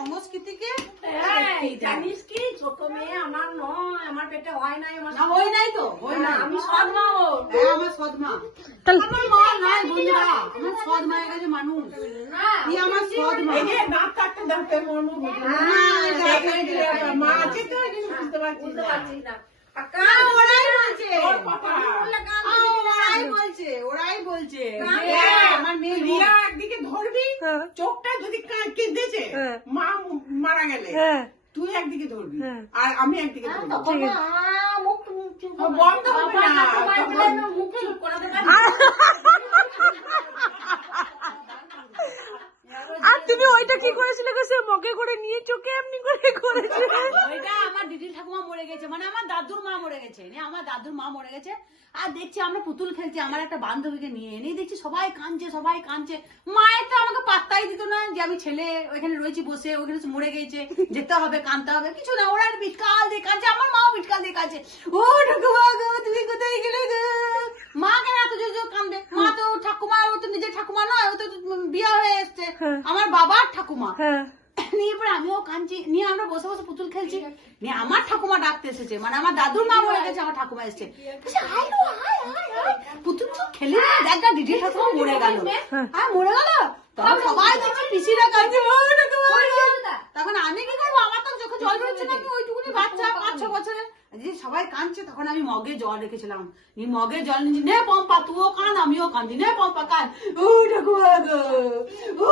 সংস্কৃতিকে জানিস কি ছোট মেয়ে আমার নয়, আমার পেটে হয় নাই, আমার না হয় নাই তো হয় না আমি সদমা ওর। হ্যাঁ আমার সদমা আমার মা নাই বন্ধুরা আমার সদমা গেছে মানুষ কি আমার সদমা এই যে দাঁত কাটতে দাঁতে মর্ম মা আছে তো এই জন্য বুঝতে পারছিস না। ওরাই বলছে তোর কথা। ওরাই বলছে আমার মেয়ে রিয়া একদিকে ধরবি, চোখটা যদি কেঁদেছে মা মারা গেলে তুই একদিকে ধরবি আর আমি একদিকে ধরবি। বন্ধ হবে না মুখ চুপ করাতে আর তুমি ওইটা কি করেছিলে গো? সে মগে করে নিয়ে চোখে এমনি করে করেছে। ওইটা আমার দিদির ঠাকুমা মরে গেছে, মানে আমার দাদুর মা মরে গেছে, আমার দাদুর মা মরে গেছে। আর দেখছি আমরা পুতুল খেলছি, আমার একটা বান্ধবীকে নিয়ে এনে দেখছি সবাই কাঁদছে। মায়ের তো আমাকে পাত্তাই দিত না যে আমি ছেলে ওইখানে রয়েছি বসে, ওইখানে মরে গেছে, যেতে হবে, কাঁদতে হবে, কিছু না। ওরা বিটকাল দিয়ে কাঁদছে, আমার মাও বিটকাল দিয়ে কাঁদছে। ও ঠাকুমা গো তুমি কোথায় গেলে গো? মা কেন এত জোর কাঁদবে? মা তো ঠাকুমা, ও তো নিজের ঠাকুমা নয়, ও তো বিয়ে হয়ে এসছে, আমার বাবার ঠাকুমা। নিয়ে পরে আমিও কাঁদছি, নিয়ে আমরা বসে বসে পুতুল খেলছি, নিয়ে আমার ঠাকুমা ডাকতে এসেছে, মানে আমার দাদুর মা মরে গেছে, আমার ঠাকুমা এসছে। পুতুল খেলি দেখ না দিদির ঠাকুমা মরে গেল। হ্যাঁ মরে গেল, তখন সবাই দেখছি পিসিরা কাঁদছে। তখন আমি কি করবো, আমার তো চোখে জল বেরোচ্ছে না, আমি ওইটুকুনি বাচ্চা 5-6 বছরের। যে সবাই কাঁদছে, তখন আমি মগে জল রেখেছিলাম, মগে জল নিয়েছি, নে পম্পা তুইও কাঁদ আমিও কাঁদি, নে পম্পা কাঁদ, ও ঠাকুমা গো, ও